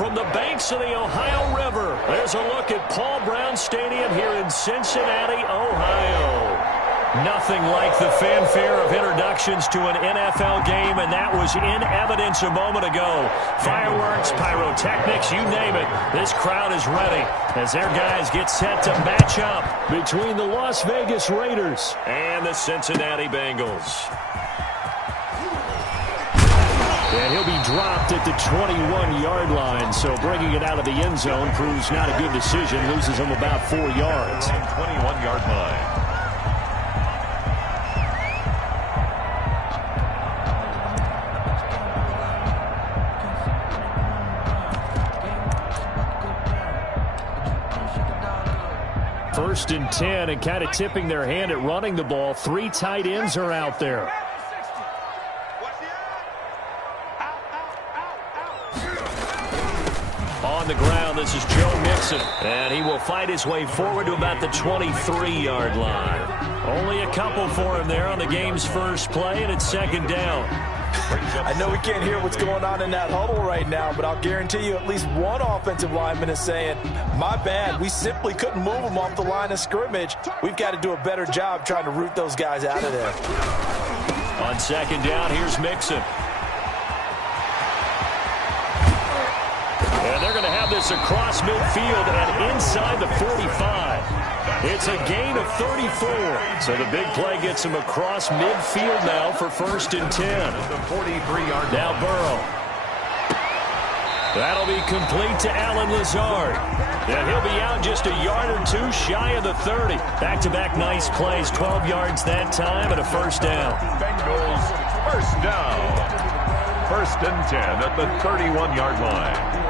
From the banks of the Ohio River, there's a look at Paul Brown Stadium here in Cincinnati, Ohio. Nothing like the fanfare of introductions to an NFL game, and that was in evidence a moment ago. Fireworks, pyrotechnics, you name it. This crowd is ready as their guys get set to match up between the Las Vegas Raiders and the Cincinnati Bengals. And he'll be dropped at the 21-yard line, so bringing it out of the end zone proves not a good decision. Loses him about 4 yards. 21-yard line. First and 10, and kind of tipping their hand at running the ball. 3 tight ends are out there. On the ground, this is Joe Mixon, and he will fight his way forward to about the 23-yard line. Only a couple for him there on the game's first play, and it's second down. I know we can't hear what's going on in that huddle right now, but I'll guarantee you at least one offensive lineman is saying, my bad, we simply couldn't move them off the line of scrimmage. We've got to do a better job trying to root those guys out of there. On second down, here's Mixon. And they're going to have this across midfield and inside the 45. It's a gain of 34. So the big play gets him across midfield now for first and 10. The 43-yard. Now Burrow. That'll be complete to Allen Lazard. And he'll be out just a yard or two shy of the 30. Back-to-back nice plays. 12 yards that time and a first down. Bengals first down. First and 10 at the 31-yard line.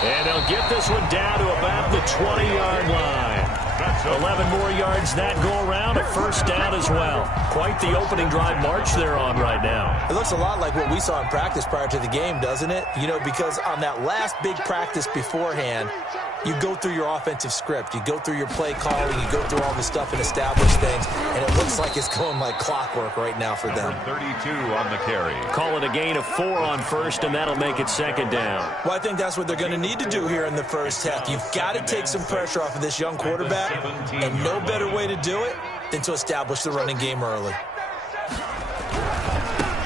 And they'll get this one down to about the 20-yard line. 11 more yards that go around, a first down as well. Quite the opening drive march they're on right now. It looks a lot like what we saw in practice prior to the game, doesn't it? You know, because on that last big practice beforehand, you go through your offensive script. You go through your play calling. You go through all the stuff and establish things. And it looks like it's going like clockwork right now for them. Number 32 on the carry. Call it a gain of 4 on first, and that'll make it second down. Well, I think that's what they're going to need to do here in the first half. You've got to take some pressure off of this young quarterback. And no better way to do it than to establish the running game early.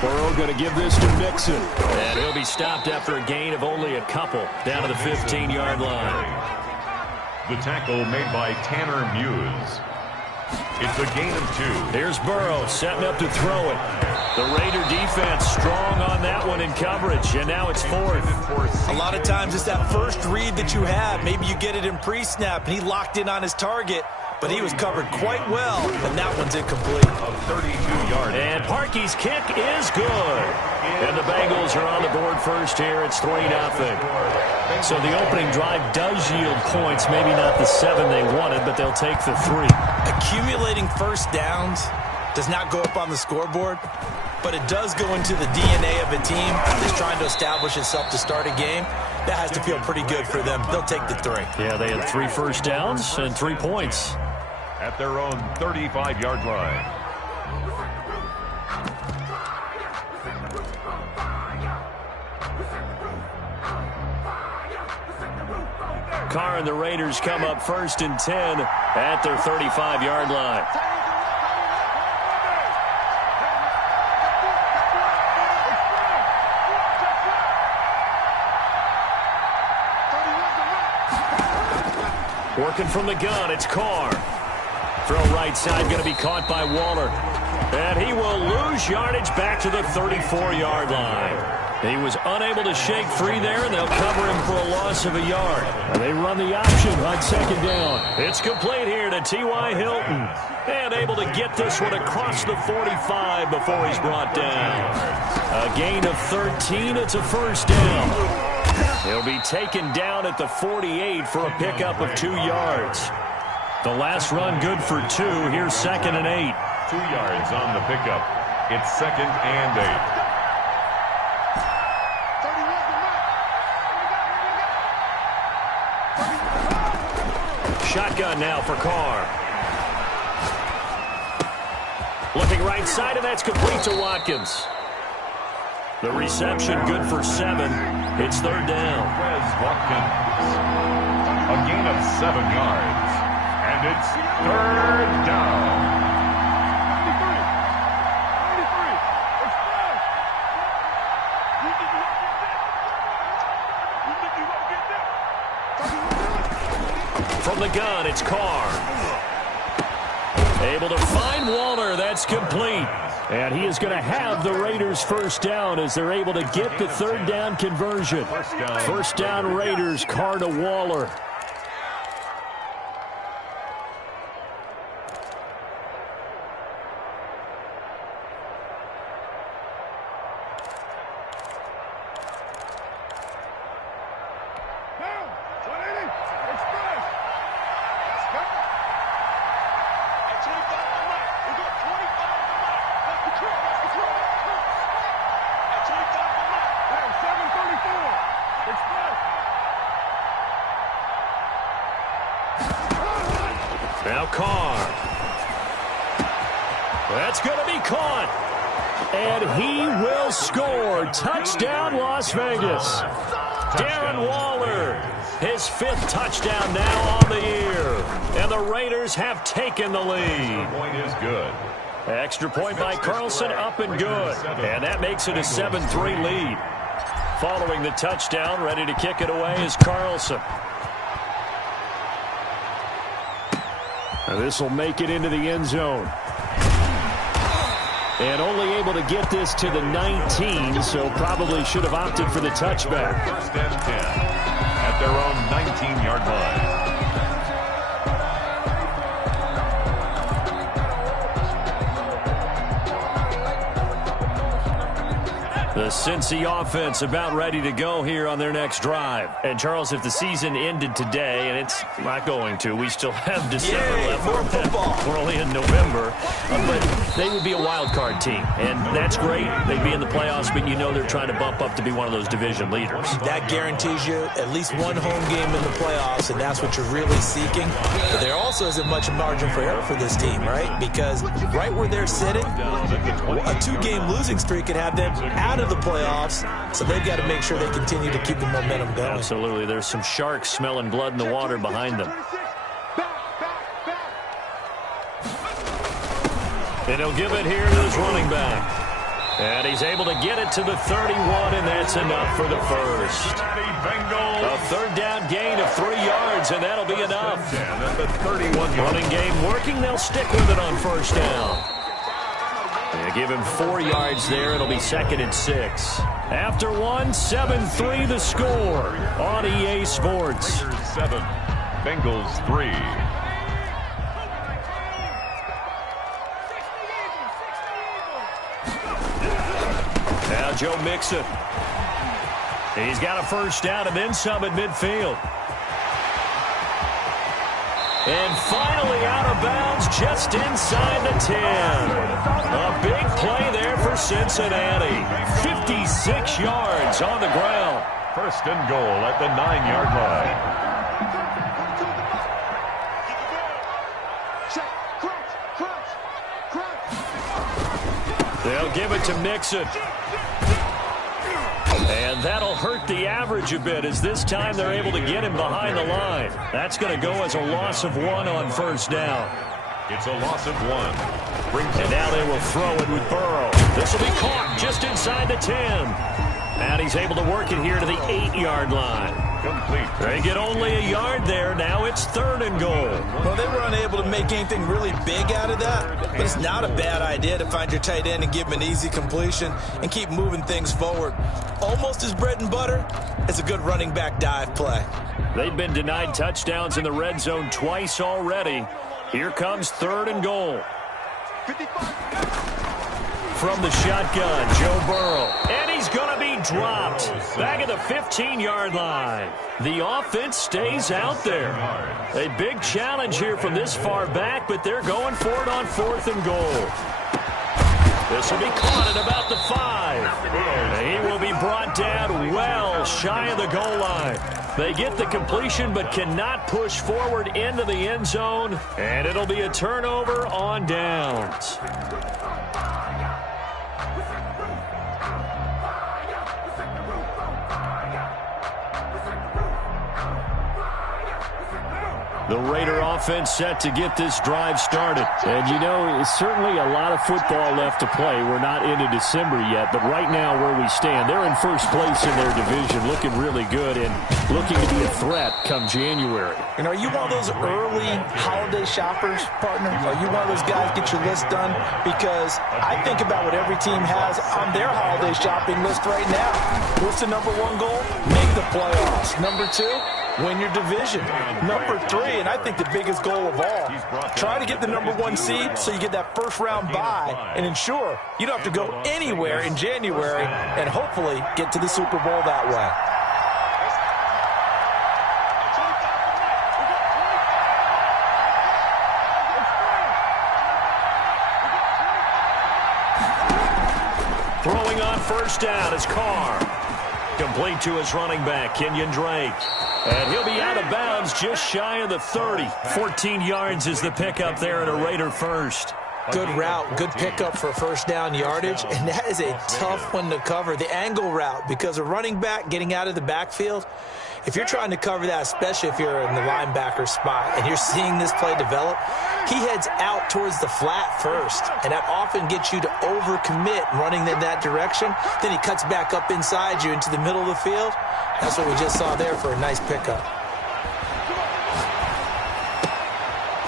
Burrow going to give this to Mixon. And he'll be stopped after a gain of only a couple down to the 15-yard line. The tackle made by Tanner Muse. It's a gain of 2. Here's Burrow setting up to throw it. The Raider defense strong on that one in coverage, and now it's fourth. A lot of times it's that first read that you have. Maybe you get it in pre-snap, and he locked in on his target, but he was covered quite well, and that one's incomplete. 32-yard. And Parkey's kick is good. And the Bengals are on the board first here. It's 3-0. So the opening drive does yield points, maybe not the 7 they wanted, but they'll take the 3. Accumulating first downs does not go up on the scoreboard, but it does go into the DNA of a team that's trying to establish itself to start a game. That has to feel pretty good for them. They'll take the 3. Yeah, they had 3 first downs and 3 points. At their own 35-yard line. Carr and the Raiders come up first and 10 at their 35-yard line. Working from the gun, it's Carr. Throw right side, going to be caught by Waller. And he will lose yardage back to the 34-yard line. He was unable to shake free there, and they'll cover him for a loss of a yard. And they run the option on second down. It's complete here to T.Y. Hilton. And able to get this one across the 45 before he's brought down. A gain of 13, it's a first down. He'll be taken down at the 48 for a pickup of 2 yards. The last run good for 2. Here's second and 8. 2 yards on the pickup. It's second and 8. shotgun now for Carr. Looking right side, and that's complete to Watkins. The reception good for 7. It's third down. Watkins. A gain of 7 yards. And it's third down. From the gun, it's Carr. Able to find Waller. That's complete. And he is going to have the Raiders first down as they're able to get the third down conversion. First down Raiders, Carr to Waller. Now Carr. That's going to be caught. And he will score. Touchdown, Las Vegas. Darren Waller, his 5th touchdown now on the year. And the Raiders have taken the lead. The point is good. Extra point by Carlson, up and good. And that makes it a 7-3 lead. Following the touchdown, ready to kick it away is Carlson. This will make it into the end zone. And only able to get this to the 19, so probably should have opted for the touchback. First and 10 at their own 19-yard line. The Cincy offense about ready to go here on their next drive. And, Charles, if the season ended today, and it's not going to, we still have December left. More football. We're only in November. But they would be a wild card team, and that's great. They'd be in the playoffs, but you know they're trying to bump up to be one of those division leaders. That guarantees you at least one home game in the playoffs, and that's what you're really seeking. But there also isn't much margin for error for this team, right? Because right where they're sitting, a 2-game losing streak could have them out of the playoffs, so they've got to make sure they continue to keep the momentum going. Absolutely. There's some sharks smelling blood in the water behind them. And he'll give it here to his running back. And he's able to get it to the 31, and that's enough for the first. A third down gain of 3 yards, and that'll be enough. Running game working. They'll stick with it on first down. They give him 4 yards there. It'll be 2nd and 6. After 1, 7-3 the score on EA Sports. Raiders 7, Bengals 3. Now Joe Mixon. He's got a first down and then some at midfield. And finally out of bounds just inside the 10. A big play there for Cincinnati. 56 yards on the ground. First and goal at the 9-yard line. They'll give it to Mixon. And that'll hurt the average a bit as this time they're able to get him behind the line. That's going to go as a loss of 1 on first down. It's a loss of 1. And now they will throw it with Burrow. This will be caught just inside the 10. And he's able to work it here to the 8-yard line. Complete. They get only a yard there. Now it's 3rd and goal. Well, they were unable to make anything really big out of that, but it's not a bad idea to find your tight end and give him an easy completion and keep moving things forward. Almost as bread and butter as a good running back dive play. They've been denied touchdowns in the red zone twice already. Here comes 3rd and goal. From the shotgun, Joe Burrow. And he's going to be dropped back at the 15-yard line. The offense stays out there. A big challenge here from this far back, but they're going for it on 4th and goal. This will be caught at about the 5. He will be brought brought down well shy of the goal line. They get the completion but cannot push forward into the end zone, and it'll be a turnover on downs. The Raider offense set to get this drive started. And, you know, it's certainly a lot of football left to play. We're not into December yet, but right now where we stand, they're in first place in their division, looking really good and looking to be a threat come January. And are you one of those early holiday shoppers, partner? Are you one of those guys get your list done? Because I think about what every team has on their holiday shopping list right now. What's the number one goal? Make the playoffs. Number two, win your division. Number three, and I think the biggest goal of all, try to get the number one seed so you get that first round bye and ensure you don't have to go anywhere in January and hopefully get to the Super Bowl that way. Throwing on first down is Carr. Complete to his running back, Kenyon Drake. And he'll be out of bounds just shy of the 30. 14 yards is the pickup there at a Raider first. Good route, good pickup for first down yardage, and that is a tough one to cover. The angle route, because a running back getting out of the backfield, if you're trying to cover that, especially if you're in the linebacker spot and you're seeing this play develop, he heads out towards the flat first, and that often gets you to overcommit running in that direction. Then he cuts back up inside you into the middle of the field. That's what we just saw there for a nice pickup.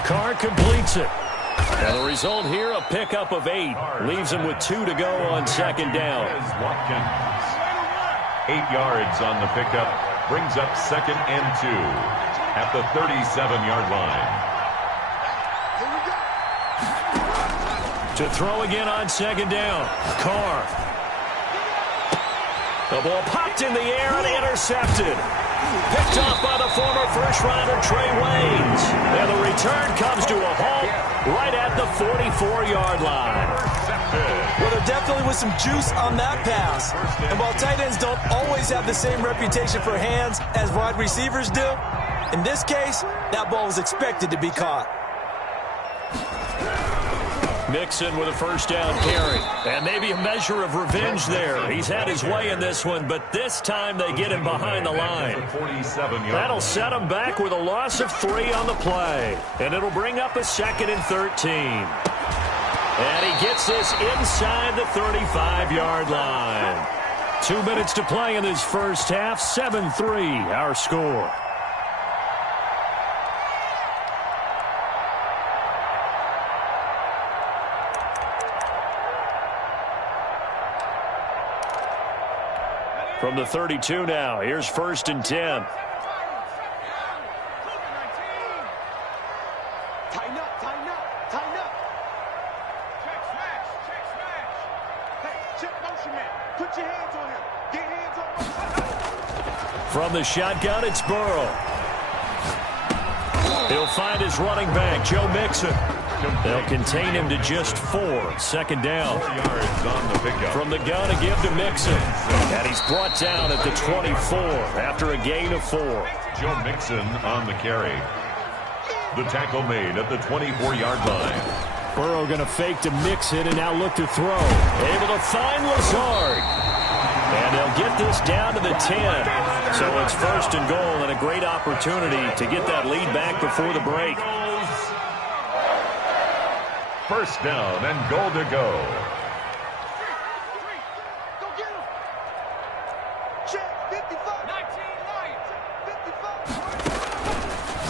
Carr completes it. And the result here, a pickup of 8. Leaves him with 2 to go on second down. 8 yards on the pickup. Brings up 2nd and 2 at the 37-yard line. To throw again on second down. Carr. The ball popped in the air and intercepted. Picked off by the former first-rounder Trey Waynes. And the return comes to a halt right at the 44-yard line. Well, there definitely was some juice on that pass. And while tight ends don't always have the same reputation for hands as wide receivers do, in this case, that ball was expected to be caught. Mixon with a first down carry. And maybe a measure of revenge there. He's had his way in this one, but this time they get him behind the line. That'll set him back with a loss of 3 on the play. And it'll bring up a 2nd and 13. And he gets this inside the 35-yard line. 2 minutes to play in this first half. 7-3 our score. From the 32 now, here's 1st and 10. Tighten up, tighten up, tighten up. Check smash, check smash. Hey, check motion man. Put your hands on him. Get hands on him. From the shotgun, it's Burrow. He'll find his running back, Joe Mixon. They'll contain him to just 4. 2nd down. 4 yards on the pickup. From the gun to give to Mixon. And he's brought down at the 24 after a gain of 4. Joe Mixon on the carry. The tackle made at the 24-yard line. Burrow going to fake to Mixon and now look to throw. Able to find Lazard. And they'll get this down to the 10. So it's 1st and goal and a great opportunity to get that lead back before the break. First down and goal to go. Go get him. Check 55. 19 Lions.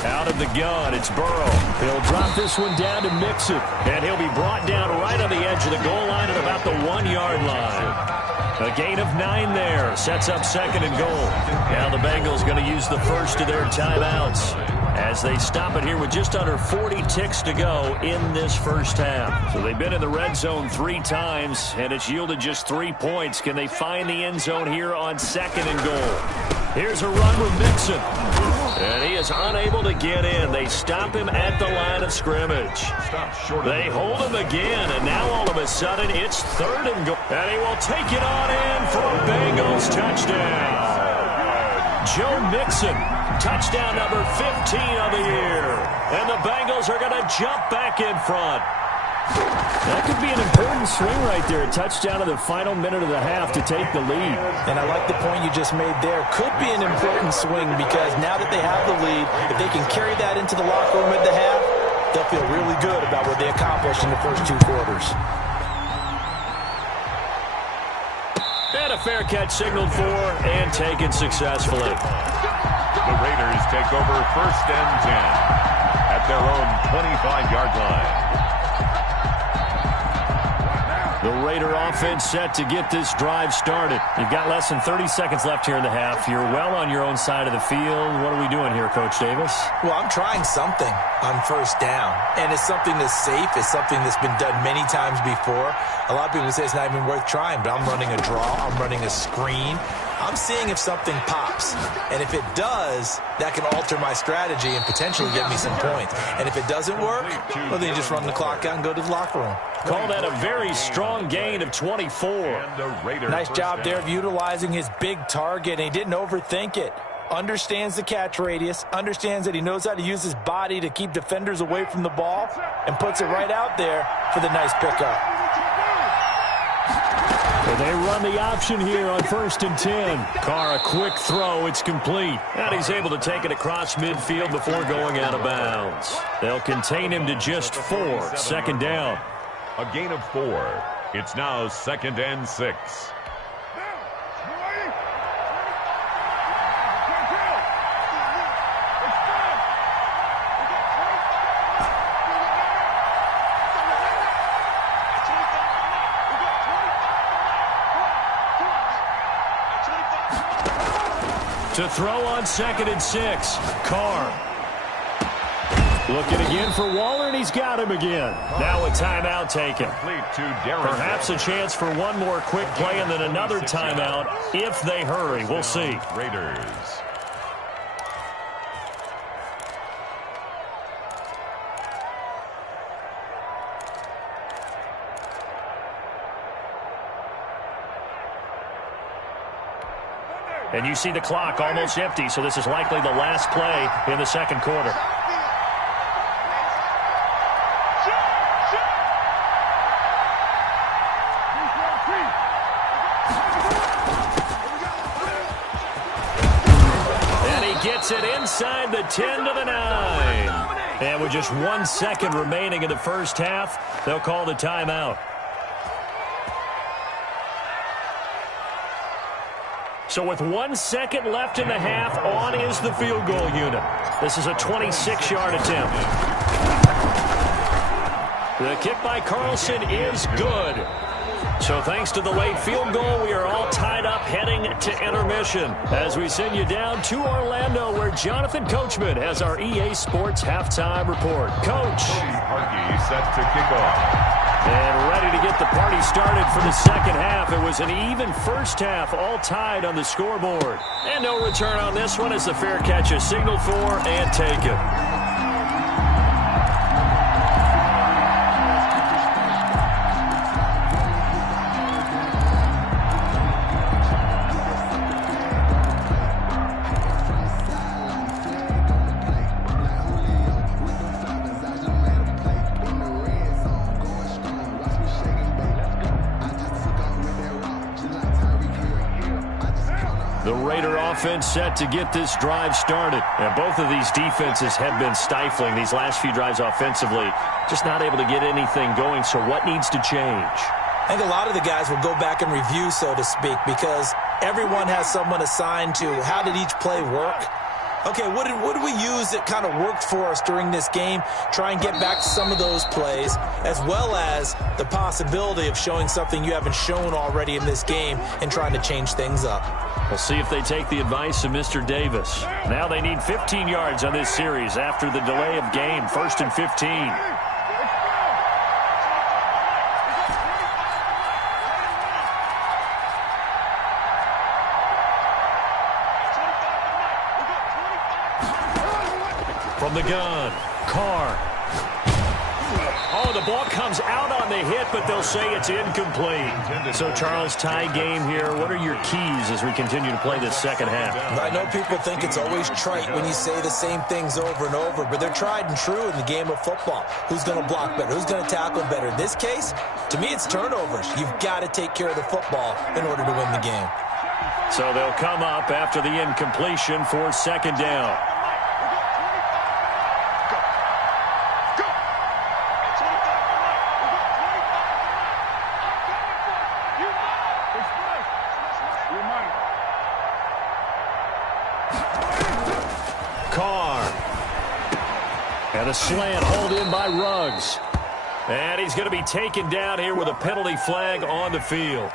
Out of the gun, it's Burrow. He'll drop this one down to Mixon. And he'll be brought down right on the edge of the goal line at about the 1-yard line. A gain of 9 there. Sets up 2nd and goal. Now the Bengals going to use the first of their timeouts as they stop it here with just under 40 ticks to go in this first half. So they've been in the red zone 3 times, and it's yielded just 3 points. Can they find the end zone here on 2nd and goal? Here's a run with Mixon. And he is unable to get in. They stop him at the line of scrimmage. They hold him again, and now all of a sudden it's 3rd and goal. And he will take it on in for a Bengals touchdown. Joe Mixon, touchdown number 15 of the year. And the Bengals are going to jump back in front. That could be an important swing right there. A touchdown in the final minute of the half to take the lead. And I like the point you just made there. Could be an important swing because now that they have the lead, if they can carry that into the locker room at the half, they'll feel really good about what they accomplished in the first 2 quarters. And a fair catch signaled for and taken successfully. The Raiders take over 1st and 10 at their own 25-yard line. The Raider offense set to get this drive started. You've got less than 30 seconds left here in the half. You're well on your own side of the field. What are we doing here, Coach Davis? Well, I'm trying something on 1st down, and it's something that's safe. It's something that's been done many times before. A lot of people say it's not even worth trying, but I'm running a draw. I'm running a screen. I'm seeing if something pops. And if it does, that can alter my strategy and potentially get me some points. And if it doesn't work, well, then you just run the clock out and go to the locker room. Call that a very strong gain of 24. Nice job there of utilizing his big target, and he didn't overthink it. Understands the catch radius, understands that he knows how to use his body to keep defenders away from the ball, and puts it right out there for the nice pickup. So they run the option here on 1st and 10. Carr, a quick throw. It's complete. And he's able to take it across midfield before going out of bounds. They'll contain him to just 4. 2nd down. A gain of 4. It's now 2nd and 6. To throw on 2nd and 6. Carr. Looking again for Waller, and he's got him again. Now a timeout taken. Perhaps a chance for one more quick play and then another timeout if they hurry. We'll see. Raiders. And you see the clock almost empty, so this is likely the last play in the 2nd quarter. And he gets it inside the 10 to the 9. And with just 1 second remaining in the first half, they'll call the timeout. So with 1 second left in the half, on is the field goal unit. This is a 26-yard attempt. The kick by Carlson is good. So thanks to the late field goal, we are all tied up heading to intermission as we send you down to Orlando where Jonathan Coachman has our EA Sports halftime report. Coach. Harkey set to kick off. And ready to get the party started for the 2nd half. It was an even first half, all tied on the scoreboard. And no return on this one as the fair catch is signaled for and taken. Offense set to get this drive started. And both of these defenses have been stifling these last few drives offensively. Just not able to get anything going, so what needs to change? I think a lot of the guys will go back and review, so to speak, because everyone has someone assigned to how did each play work. Okay, what did we use that kind of worked for us during this game? Try and get back to some of those plays, as well as the possibility of showing something you haven't shown already in this game and trying to change things up. We'll see if they take the advice of Mr. Davis. Now they need 15 yards on this series after the delay of game. 1st and 15. From the gun, Carr. Oh, the ball comes out on the hit, but they'll say it's incomplete. So, Charles, tie game here. What are your keys as we continue to play this second half? I know people think it's always trite when you say the same things over and over, but they're tried and true in the game of football. Who's going to block better? Who's going to tackle better? In this case, to me, it's turnovers. You've got to take care of the football in order to win the game. So they'll come up after the incompletion for second down. And a slant hauled in by Ruggs. And he's going to be taken down here with a penalty flag on the field.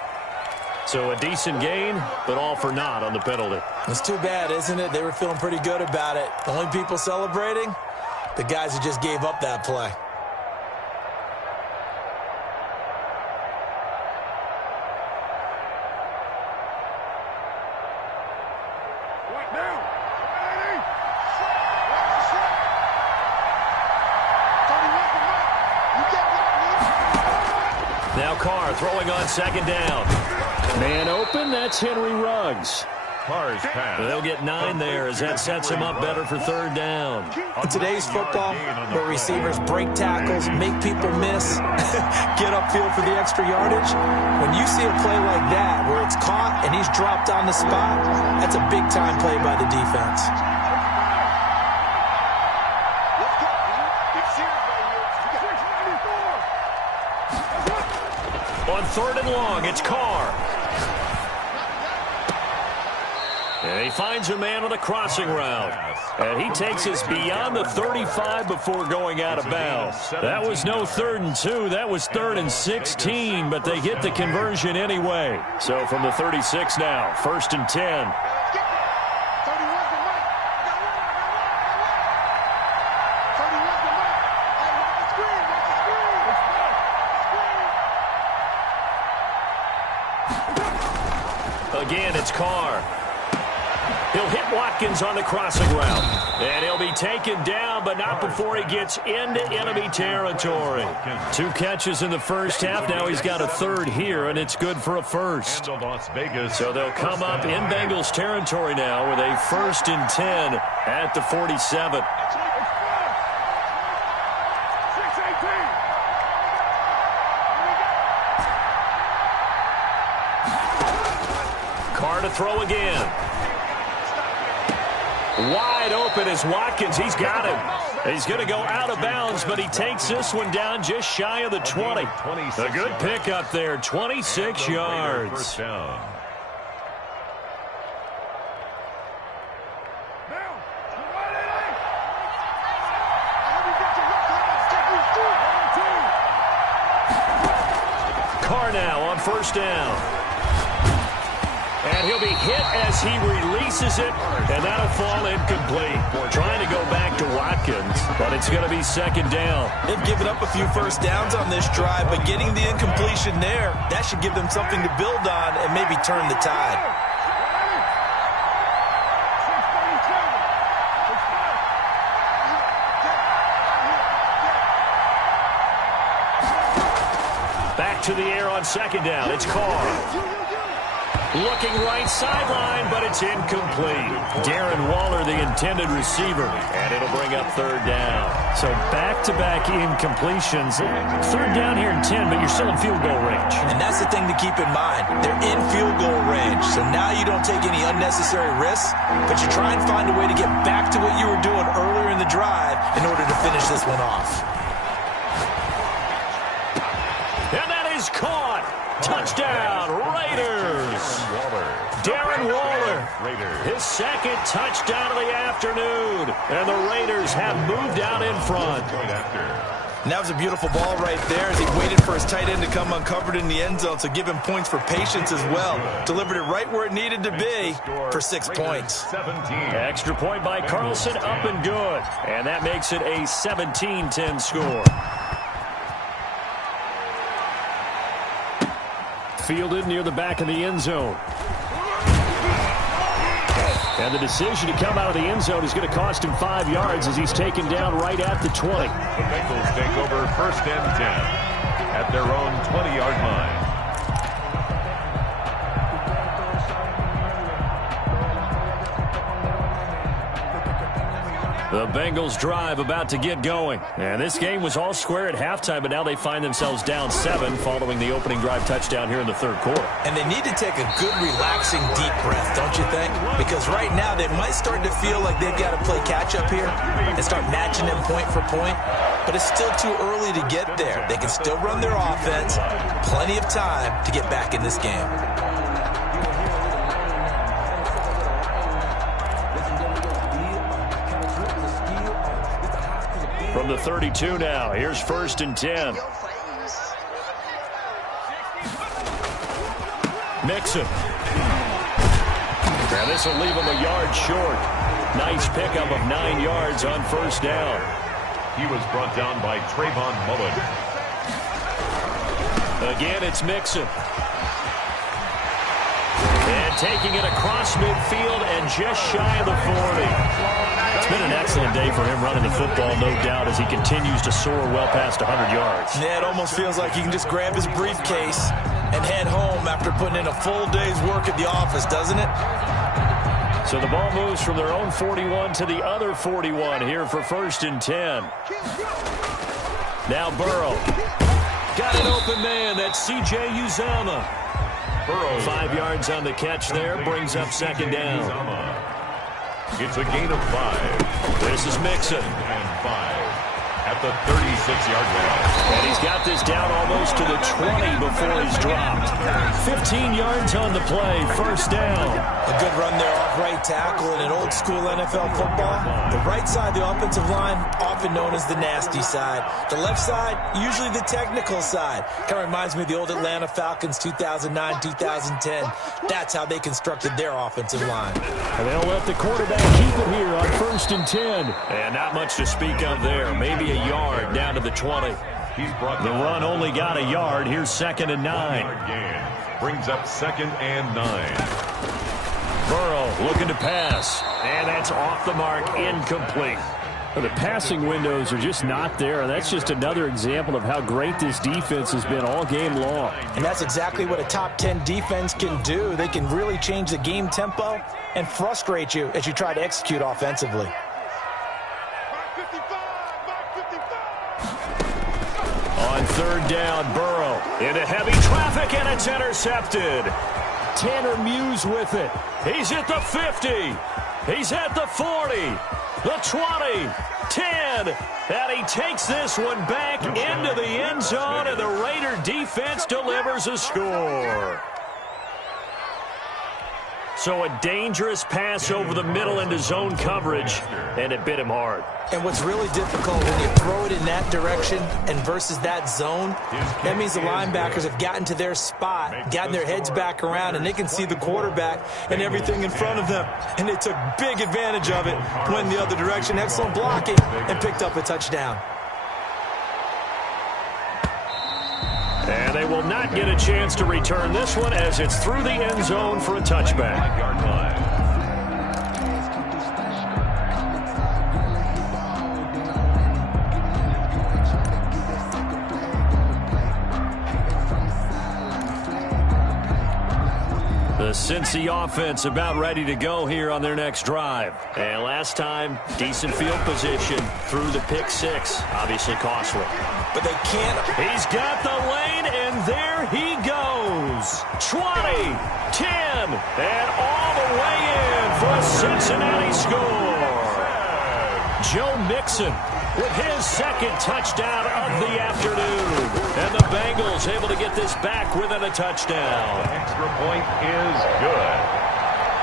So a decent gain, but all for naught on the penalty. It's too bad, isn't it? They were feeling pretty good about it. The only people celebrating, the guys who just gave up that play. Now Carr throwing on second down. Man open, that's Henry Ruggs. Carr's pass. They'll get 9 there as that sets him up better for third down. In today's football, where receivers break tackles, make people miss, get upfield for the extra yardage, when you see a play like that where it's caught and he's dropped on the spot, that's a big-time play by the defense. On third and long, it's Carr. And he finds a man on the crossing route. And he takes us beyond the 35 before going out of bounds. That was no 3rd and 2. That was 3rd and 16, but they get the conversion anyway. So from the 36 now, 1st and 10. Again, it's Carr. He'll hit Watkins on the crossing route. And he'll be taken down, but not before he gets into enemy territory. 2 catches in the first half. Now he's got a 3rd here, and it's good for a 1st. So they'll come up in Bengals territory now with a 1st and 10 at the 47. Carr to throw again. Wide open is Watkins. He's got him. He's going to go out of bounds, but he takes this one down just shy of the 20. A good pickup there, 26 yards. Carr now on 1st down. And he'll be hit as he releases it, and that'll fall incomplete. Trying to go back to Watkins, but it's going to be 2nd down. They've given up a few first downs on this drive, but getting the incompletion there, that should give them something to build on and maybe turn the tide. Back to the air on 2nd down. It's Carr. Looking right sideline, but it's incomplete. Darren Waller, the intended receiver, and it'll bring up 3rd down. So back-to-back incompletions. 3rd down here in 10, but you're still in field goal range. And that's the thing to keep in mind. They're in field goal range, so now you don't take any unnecessary risks, but you try and find a way to get back to what you were doing earlier in the drive in order to finish this one off. And that is caught. Touchdown, Raiders. Darren Waller, his 2nd touchdown of the afternoon. And the Raiders have moved out in front. And that was a beautiful ball right there as he waited for his tight end to come uncovered in the end zone, so give him points for patience as well. Delivered it right where it needed to be for 6 points. Extra point by Carlson, up and good. And that makes it a 17-10 score. Fielded near the back of the end zone. And the decision to come out of the end zone is going to cost him 5 yards as he's taken down right at the 20. The Bengals take over 1st and 10 at their own 20-yard line. The Bengals drive about to get going. And this game was all square at halftime, but now they find themselves down 7 following the opening drive touchdown here in the 3rd quarter. And they need to take a good, relaxing, deep breath, don't you think? Because right now they might start to feel like they've got to play catch-up here and start matching them point for point. But it's still too early to get there. They can still run their offense. Plenty of time to get back in this game. From the 32 now, here's 1st and 10. Mixon. Now this will leave him a yard short. Nice pickup of 9 yards on 1st down. He was brought down by Trayvon Mullen. Again, it's Mixon. And taking it across midfield and just shy of the 40. It's been an excellent day for him running the football, no doubt, as he continues to soar well past 100 yards. Yeah, it almost feels like he can just grab his briefcase and head home after putting in a full day's work at the office, doesn't it? So the ball moves from their own 41 to the other 41 here for 1st and 10. Now Burrow. Got an open man. That's C.J. Uzomah. Burrow 5 yards on the catch there. Brings up 2nd down. It's a gain of 5. This is Mixon. And 5 at the 36-yard line. And he's got this down almost to the 20 before he's dropped. 15 yards on the play. 1st down. A good run there off right tackle in an old school NFL football. The right side of the offensive line, often known as the nasty side. The left side, usually the technical side. Kind of reminds me of the old Atlanta Falcons 2009, 2010. That's how they constructed their offensive line. And they'll let the quarterback keep it here on 1st and 10. And not much to speak of there. Maybe a yard down to the 20. The run only got a yard. Here's 2nd and 9. Brings up 2nd and 9. Burrow looking to pass. And that's off the mark, incomplete. The passing windows are just not there. That's just another example of how great this defense has been all game long. And that's exactly what a top 10 defense can do. They can really change the game tempo and frustrate you as you try to execute offensively. On 3rd down, Burrow into heavy traffic, and it's intercepted. Tanner Muse with it. He's at the 50. He's at the 40. The 20. 10. And he takes this one back into the end zone, and the Raider defense delivers a score. So a dangerous pass over the middle into zone coverage, and it bit him hard. And what's really difficult when you throw it in that direction and versus that zone, that means the linebackers have gotten to their spot, gotten their heads back around, and they can see the quarterback and everything in front of them. And they took big advantage of it, went in the other direction, excellent blocking, and picked up a touchdown. And they will not get a chance to return this one as it's through the end zone for a touchback. The Cincy offense about ready to go here on their next drive. And last time, decent field position through the pick 6. Obviously costly. But they can't. He's got the lane, and there he goes. 20, 10, and all the way in for a Cincinnati score. Joe Mixon with his 2nd touchdown of the afternoon. And the Bengals able to get this back within a touchdown. The extra point is good.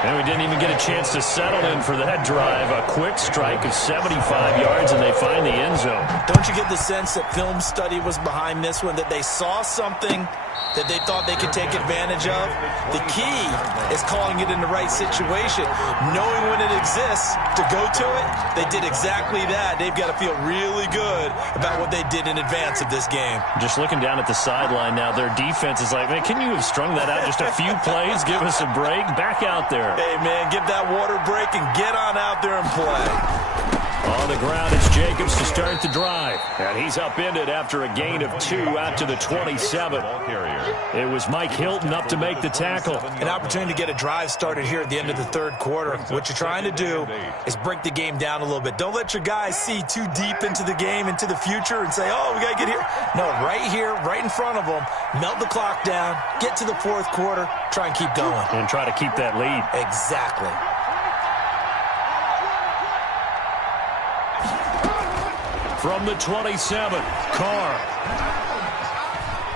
And we didn't even get a chance to settle in for that drive. A quick strike of 75 yards, and they find the end zone. Don't you get the sense that film study was behind this one, that they saw something that they thought they could take advantage of? The key is calling it in the right situation, knowing when it exists to go to it. They did exactly that. They've got to feel really good about what they did in advance of this game. Just looking down at the sideline now, their defense is like, man, can you have strung that out just a few plays? Give us a break. Back out there. there. Hey, man, give that water break and get on out there and play. On the ground, it's Jacobs to start the drive. And he's upended after a gain of 2 out to the 27. It was Mike Hilton up to make the tackle. An opportunity to get a drive started here at the end of the third quarter. What you're trying to do is break the game down a little bit. Don't let your guys see too deep into the game, into the future, and say, oh, we got to get here. No, right here, right in front of them, melt the clock down, get to the fourth quarter, try and keep going. And try to keep that lead. Exactly. From the 27, Carr.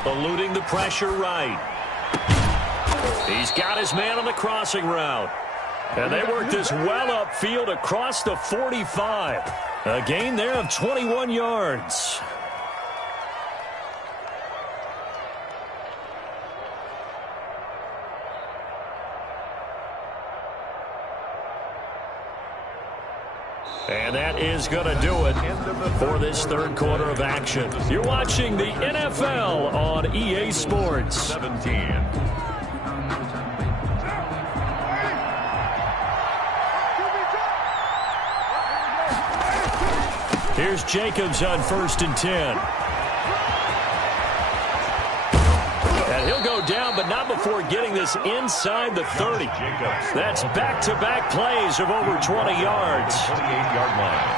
Eluding the pressure right. He's got his man on the crossing route. And they work this well upfield across the 45. A gain there of 21 yards. And that is going to do it for this third quarter of action. You're watching the NFL on EA Sports. 17. Here's Jacobs on 1st and 10. And he'll go down, but not before getting this inside the 30. That's back-to-back plays of over 20 yards. 28-yard line.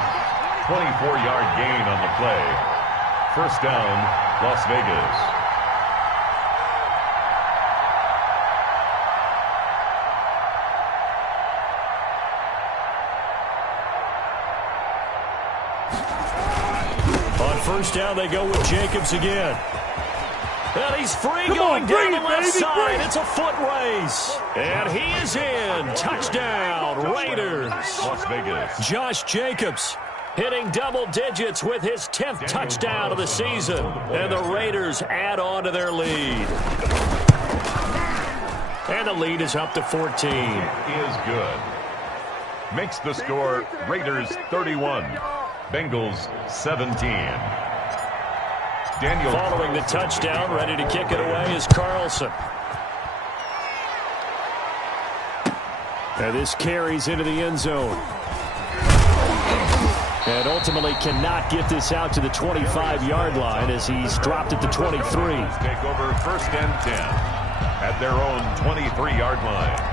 24-yard gain on the play. First down, Las Vegas. On first down, they go with Jacobs again. And he's free going down the left side. It's a foot race. And he is in. Touchdown, Raiders. Las Vegas. Josh Jacobs hitting double digits with his 10th touchdown of the season. And the Raiders add on to their lead. And the lead is up to 14. Is good. Makes the score Raiders 31. Bengals 17. Daniel following the touchdown, ready to kick it away is Carlson. And this carries into the end zone. And ultimately cannot get this out to the 25-yard line as he's dropped at the 23. Take over 1st and 10 at their own 23-yard line.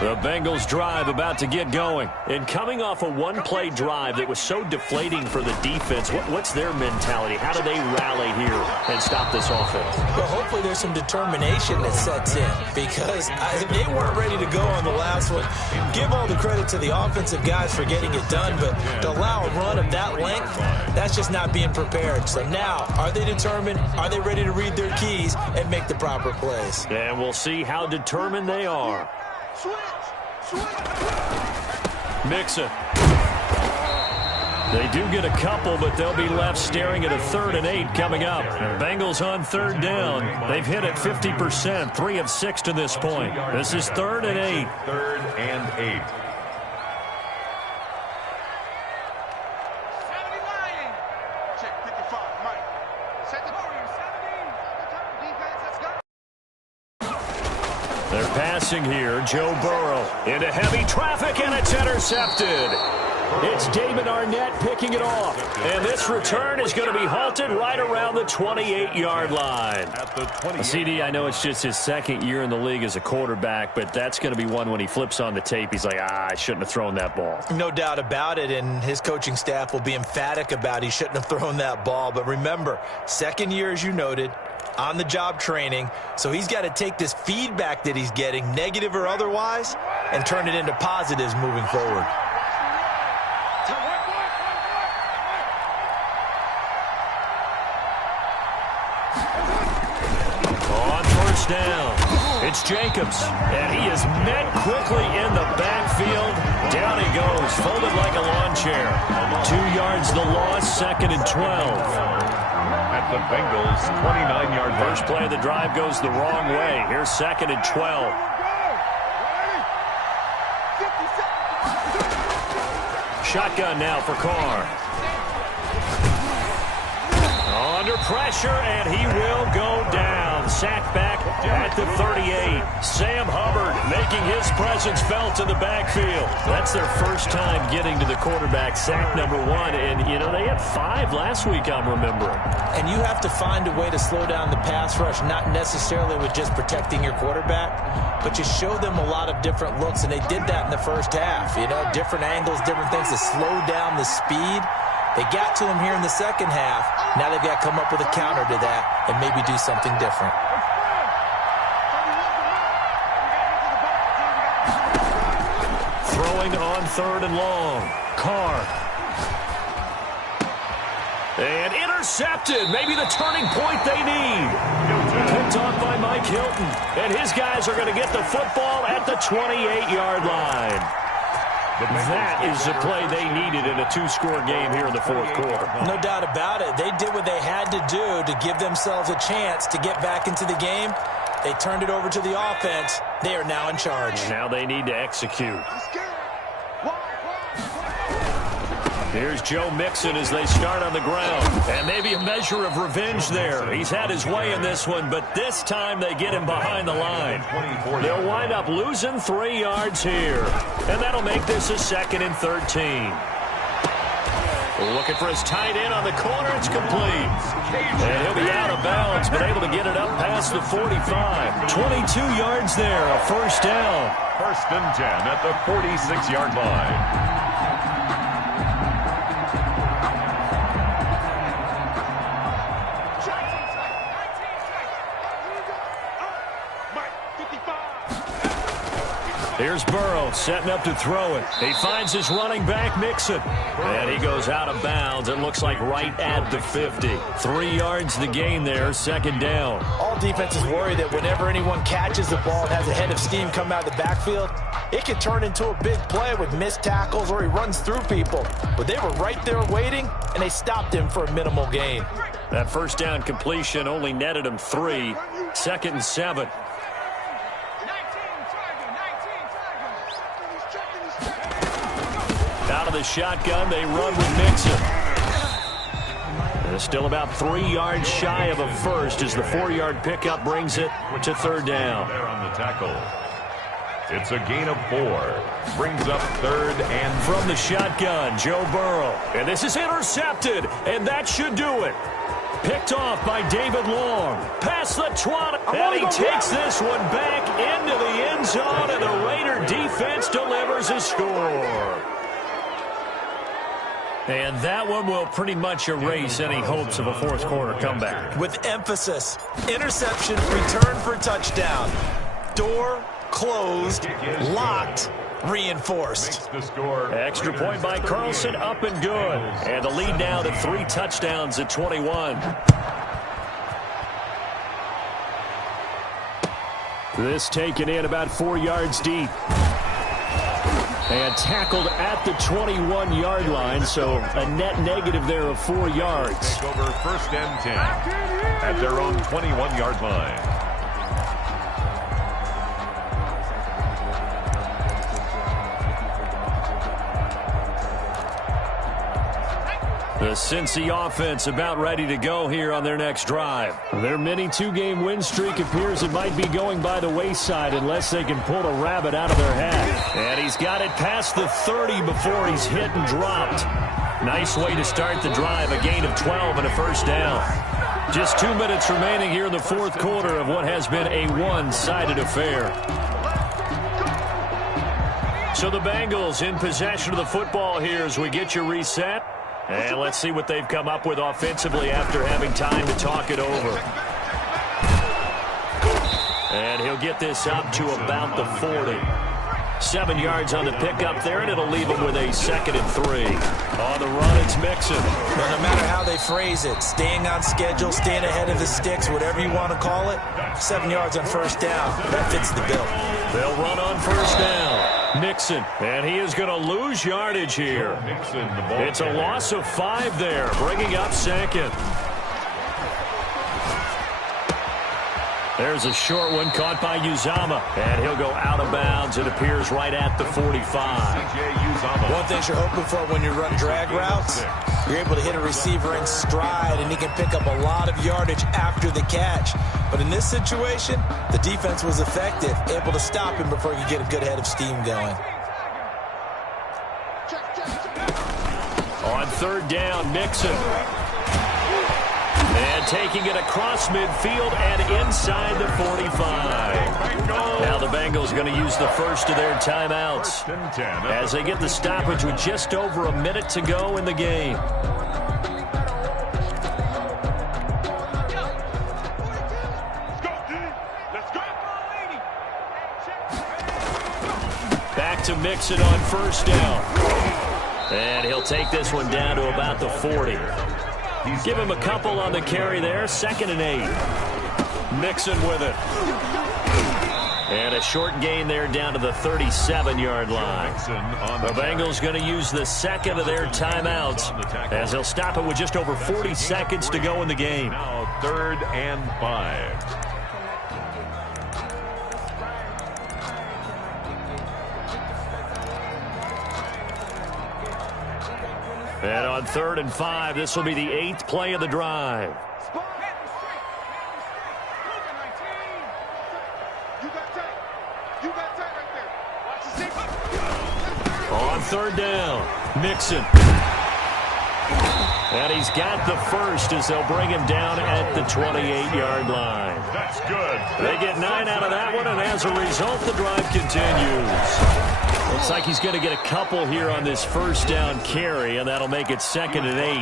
The Bengals drive about to get going. And coming off a one-play drive that was so deflating for the defense, what's their mentality? How do they rally here and stop this offense? Well, hopefully there's some determination that sets in because they weren't ready to go on the last one. Give all the credit to the offensive guys for getting it done, but to allow a run of that length, that's just not being prepared. So now, are they determined? Are they ready to read their keys and make the proper plays? And we'll see how determined they are. Mixon. They do get a couple, but they'll be left staring at a 3rd and 8 coming up. Bengals on 3rd down. They've hit it 50%, 3 of 6 to this point. This is 3rd and 8. 3rd and 8. They're passing here. Joe Burrow into heavy traffic, and it's intercepted. It's David Arnett picking it off. And this return is going to be halted right around the 28-yard line. CD, I know it's just his 2nd year in the league as a quarterback, but that's going to be one when he flips on the tape, he's like, I shouldn't have thrown that ball. No doubt about it, and his coaching staff will be emphatic about he shouldn't have thrown that ball. But remember, 2nd year, as you noted, on-the-job training, so he's got to take this feedback that he's getting, negative or otherwise, and turn it into positives moving forward. On first down, it's Jacobs, and he is met quickly in the backfield. Down he goes, folded like a lawn chair. 2 yards the loss, 2nd and 12. At the Bengals' 29-yard line. First play of the drive goes the wrong way. Here's 2nd and 12. Shotgun now for Carr. Under pressure, and he will go down. Sacked back at the 38. Sam Hubbard making his presence felt in the backfield. That's their first time getting to the quarterback, sack number 1. And, you know, they had 5 last week, I'm remembering. And you have to find a way to slow down the pass rush, not necessarily with just protecting your quarterback, but you show them a lot of different looks, and they did that in the first half. You know, different angles, different things to slow down the speed. They got to him here in the second half. Now they've got to come up with a counter to that and maybe do something different. Throwing on 3rd and long. Carr. And intercepted. Maybe the turning point they need. Picked off by Mike Hilton. And his guys are going to get the football at the 28-yard line. That is the play they needed in a 2-score game here in the 4th quarter. No doubt about it. They did what they had to do to give themselves a chance to get back into the game. They turned it over to the offense. They are now in charge. Now they need to execute. Here's Joe Mixon as they start on the ground. And maybe a measure of revenge there. He's had his way in this one, but this time they get him behind the line. They'll wind up losing 3 yards here. And that'll make this a 2nd and 13. Looking for his tight end on the corner. It's complete. And he'll be out of bounds, but able to get it up past the 45. 22 yards there, a first down. 1st and 10 at the 46-yard line. Here's Burrow setting up to throw it. He finds his running back, Mixon. And he goes out of bounds. It looks like right at the 50. 3 yards the gain there, 2nd down. All defenses worry that whenever anyone catches the ball and has a head of steam come out of the backfield, it can turn into a big play with missed tackles or he runs through people. But they were right there waiting, and they stopped him for a minimal gain. That first down completion only netted him 3. 2nd and 7. Out of the shotgun, they run with Mixon. They're still about 3 yards shy of a first as the 4-yard pickup brings it to 3rd down. There on the tackle. It's a gain of 4. Brings up 3rd and... From the shotgun, Joe Burrow. And this is intercepted, and that should do it. Picked off by David Long. Past the 20. And he takes this one back into the end zone, and the Raider defense delivers a score. And that one will pretty much erase any hopes of a 4th quarter comeback. With emphasis, interception, return for touchdown. Door closed, locked, reinforced. Extra point by Carlson, up and good. And the lead now to 3 touchdowns at 21. This taken in about 4 yards deep. And tackled at the 21-yard line, so a net negative there of 4 yards. Take over 1st and 10 at their own 21-yard line. The Cincy offense about ready to go here on their next drive. Their mini 2-game win streak appears it might be going by the wayside unless they can pull a rabbit out of their hat. And he's got it past the 30 before he's hit and dropped. Nice way to start the drive, a gain of 12 and a first down. Just 2 minutes remaining here in the 4th quarter of what has been a one-sided affair. So the Bengals in possession of the football here as we get you reset. And let's see what they've come up with offensively after having time to talk it over. And he'll get this up to about the 40. 7 yards on the pickup there, and it'll leave him with a 2nd and 3. On the run, it's Mixon. Well, no matter how they phrase it, staying on schedule, staying ahead of the sticks, whatever you want to call it, 7 yards on first down. That fits the bill. They'll run on first down. Mixon, and he is going to lose yardage here. It's a loss of 5 there, bringing up 2nd. There's a short one caught by Uzama, and he'll go out of bounds. It appears right at the 45. One thing you're hoping for when you run drag routes, You're able to hit a receiver in stride, and he can pick up a lot of yardage after the catch. But in this situation, the defense was effective, able to stop him before he could get a good head of steam going. On third down, Mixon. And taking it across midfield and inside the 45. Now the Bengals going to use the first of their timeouts as they get the stoppage with just over a minute to go in the game. Back to Mixon on first down. And he'll take this one down to about the 40. Give him a couple on the carry there. 2nd and 8. Mixon with it. And a short gain there down to the 37-yard line. The Bengals going to use the second of their timeouts as they'll stop it with just over 40 seconds to go in the game. Now 3rd and 5. And on 3rd and 5, this will be the 8th play of the drive. On 3rd down, Mixon. And he's got the first as they'll bring him down at the 28-yard line. That's good. They get 9 out of that one, and as a result, the drive continues. Looks like he's going to get a couple here on this first down carry, and that'll make it 2nd and 8.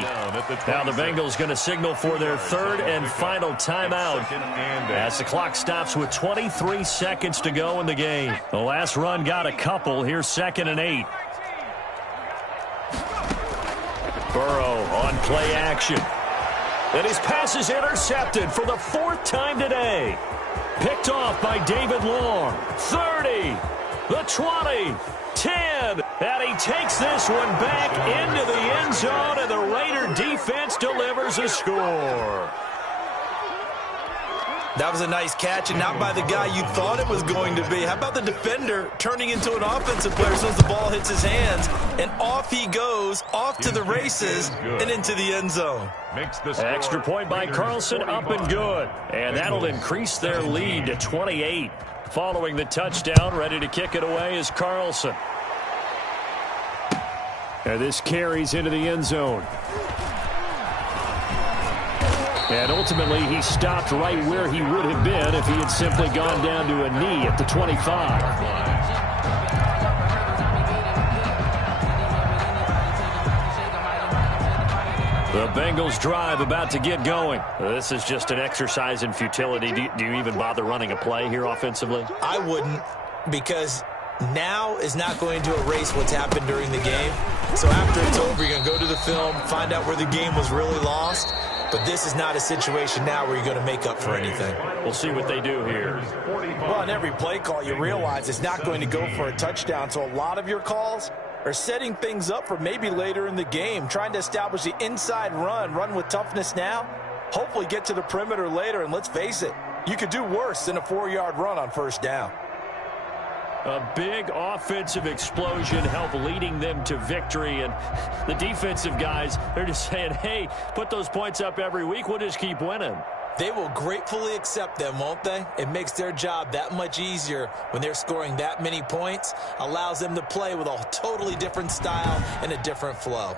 Now the Bengals going to signal for their 3rd and final timeout as the clock stops with 23 seconds to go in the game. The last run got a couple. Here's 2nd and 8. Burrow on play action. And his pass is intercepted for the 4th time today. Picked off by David Long. 30, the 20, 10. And he takes this one back into the end zone, and the Raider defense delivers a score. That was a nice catch, and not by the guy you thought it was going to be. How about the defender turning into an offensive player as soon as the ball hits his hands, and off he goes, off to the races, and into the end zone. Extra point by Carlson, up and good. And that'll increase their lead to 28. Following the touchdown, ready to kick it away is Carlson. And this carries into the end zone. And ultimately, he stopped right where he would have been if he had simply gone down to a knee at the 25. The Bengals drive about to get going. This is just an exercise in futility. Do you even bother running a play here offensively? I wouldn't, because now is not going to erase what's happened during the game. So after it's over, you're going to go to the film, find out where the game was really lost. But this is not a situation now where you're going to make up for anything. We'll see what they do here. Well, on every play call, you realize it's not going to go for a touchdown. So a lot of your calls are setting things up for maybe later in the game, trying to establish the inside run with toughness now, hopefully get to the perimeter later. And let's face it, you could do worse than a 4-yard run on first down. A big offensive explosion helped leading them to victory. And the defensive guys, they're just saying, hey, put those points up every week. We'll just keep winning. They will gratefully accept them, won't they? It makes their job that much easier when they're scoring that many points. Allows them to play with a totally different style and a different flow.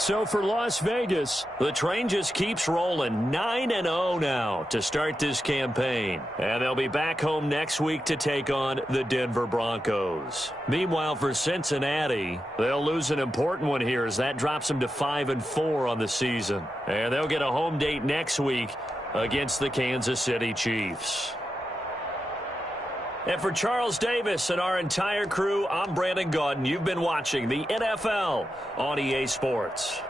So for Las Vegas, the train just keeps rolling. 9-0 now to start this campaign. And they'll be back home next week to take on the Denver Broncos. Meanwhile, for Cincinnati, they'll lose an important one here as that drops them to 5-4 on the season. And they'll get a home date next week against the Kansas City Chiefs. And for Charles Davis and our entire crew, I'm Brandon Gaudin. You've been watching the NFL on EA Sports.